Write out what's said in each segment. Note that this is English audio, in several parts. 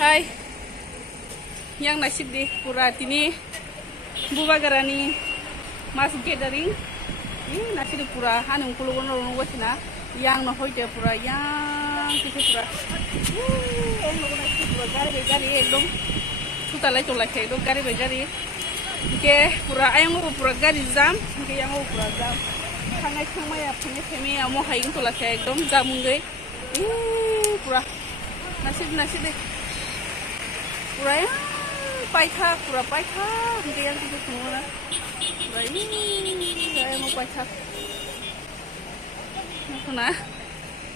Hai, yang nasib di pura ini bubagarani masuk gathering. Ini nasib di pura hanum kulugon orang wajina yang nohoi de pura yang kisi pura. Orang nohoi nasib pura gari ekdom sutalai tolak ekdom gari. Ke pura ayam mau pura gari jam, ke yang mau pura jam. Kangai ya punya kami yang mau haing tolak ekdom jamungai. Pura nasib deh. Pura yang paitha, hingga yang itu semua. Pura ini saya mau paitha. Nah,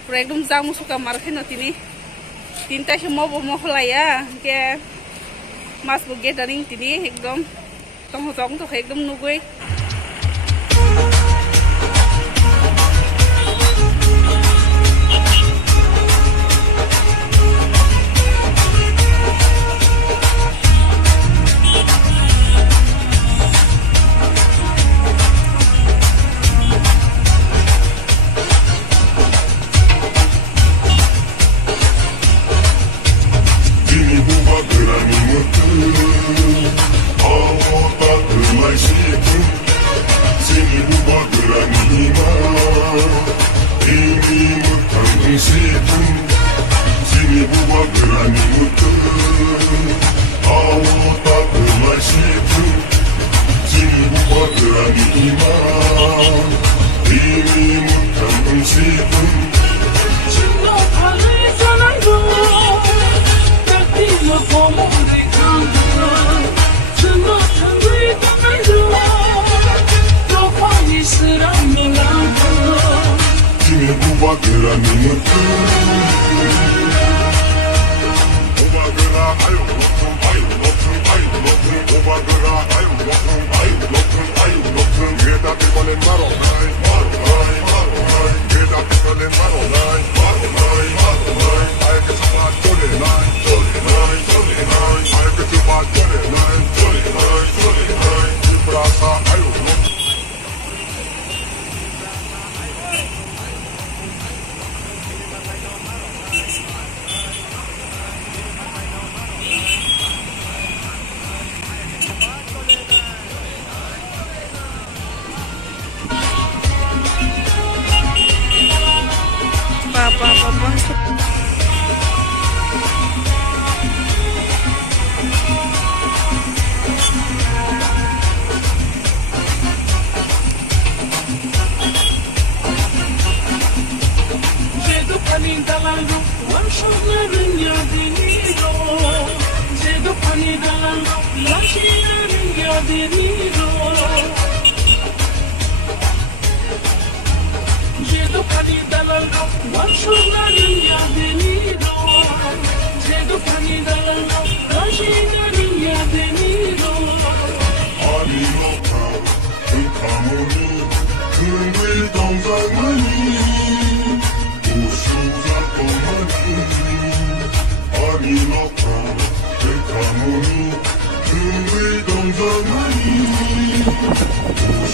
pura ekdom jamu suka marken nanti nih. Tinta semua mau ya, ke mas buget dari ini ekdom tong tuh ekdom nugui.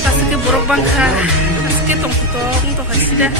Kasih borok bangka, kasih tong tuh kasih dah.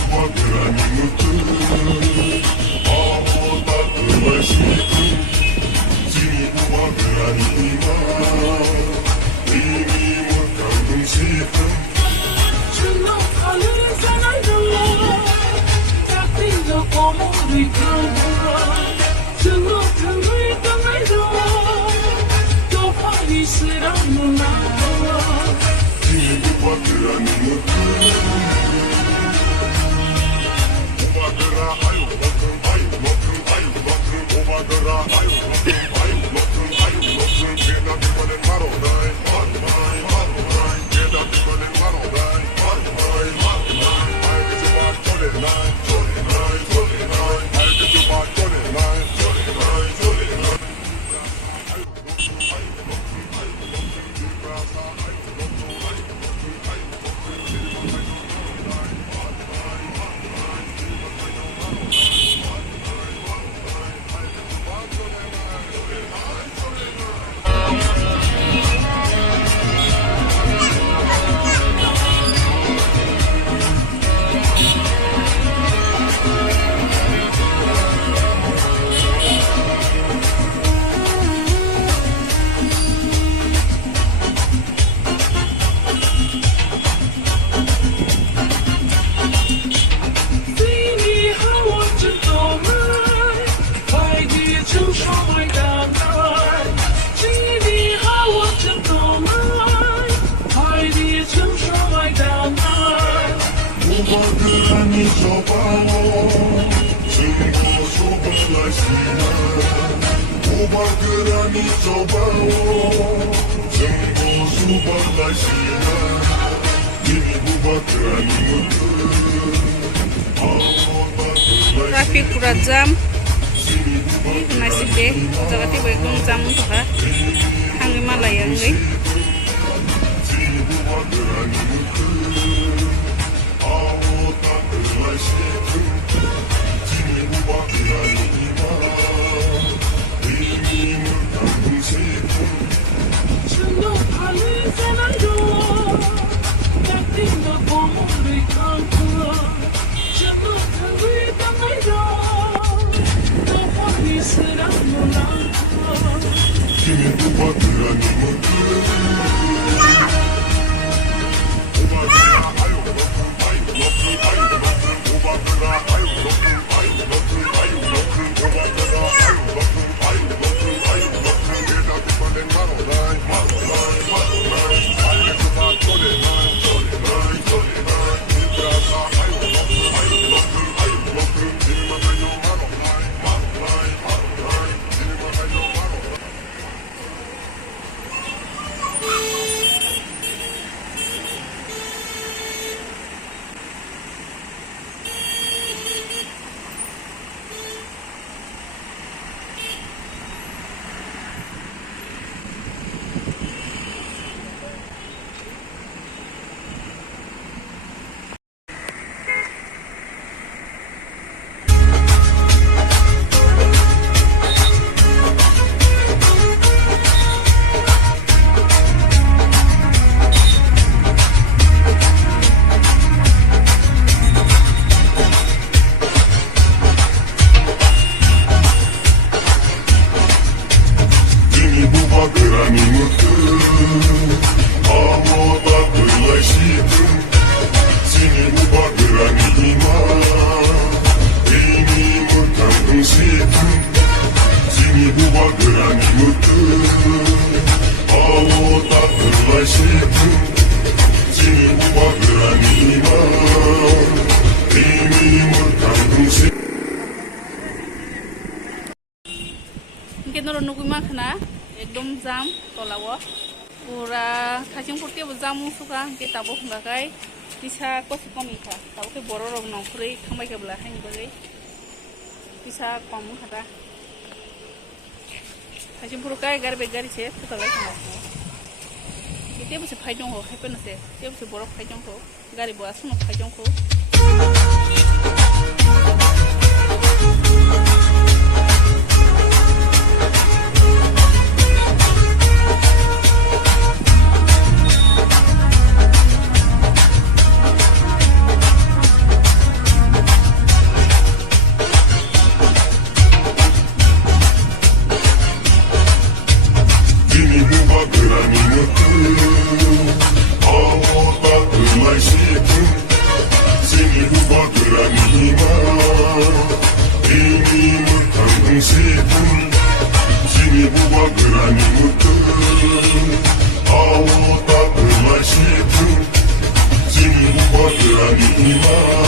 부바그라니 저바오 증거 소발라시나 부바그라니 저바오 증거 소발라시나 이미 부바그라니 traffic pura jam nasib deh jaga tiba ekdom jam tuh ha hangi malai hangi Kita nunggu makan ekdom jam tolawo pura kasing putih jam suka kita boh nggak kai bisa kos komi ka tahu ke bororong nongkri kamai ke belah hanya bagai bisa kamu kata kasing pura kai gar begar sih kita lagi sama kita bisa pajong ho hepen sih kita bisa borok pajong ho gari buat semua pajong ho Sini bubagrani mutu, awo tak berlai situ. Sini bubagrani ima.